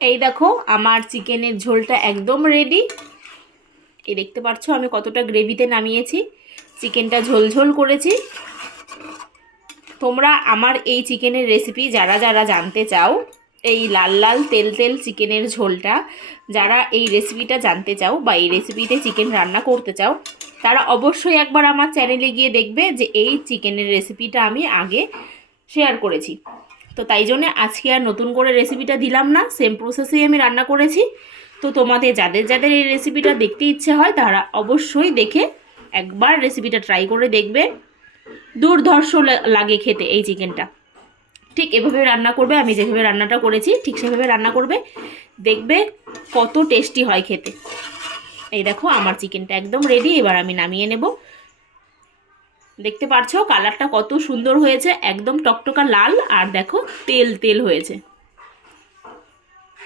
এই দেখো আমার চিকেনের ঝোলটা একদম রেডি। এই দেখতে পাচ্ছ আমি কতটা গ্রেভিতে নামিয়েছি, চিকেনটা ঝোল ঝোল করেছি। তোমরা আমার এই চিকেনের রেসিপি যারা যারা জানতে চাও, এই লাল লাল তেল তেল চিকেনের ঝোলটা যারা এই রেসিপিটা জানতে চাও বা এই রেসিপিতে চিকেন রান্না করতে চাও, তারা অবশ্যই একবার আমার চ্যানেলে গিয়ে দেখবে যে এই চিকেনের রেসিপিটা আমি আগে শেয়ার করেছি। তো তাই জন্য আজকে আর নতুন করে রেসিপিটা দিলাম না, সেম প্রসেসেই আমি রান্না করেছি। তো তোমাদের যাদের যাদের এই রেসিপিটা দেখতে ইচ্ছে হয় তারা অবশ্যই দেখে একবার রেসিপিটা ট্রাই করে দেখবে। দুর্ধর্ষ লাগে খেতে এই চিকেনটা। ঠিক এভাবে রান্না করবে, আমি যেভাবে রান্নাটা করেছি ঠিক সেভাবে রান্না করবে, দেখবে কত টেস্টি হয় খেতে। এই দেখো আমার চিকেনটা একদম রেডি, এবার আমি নামিয়ে নেব। দেখতে পাচ্ছ কালারটা কত সুন্দর হয়েছে, একদম টকটকা লাল, আর দেখো তেল তেল হয়েছে।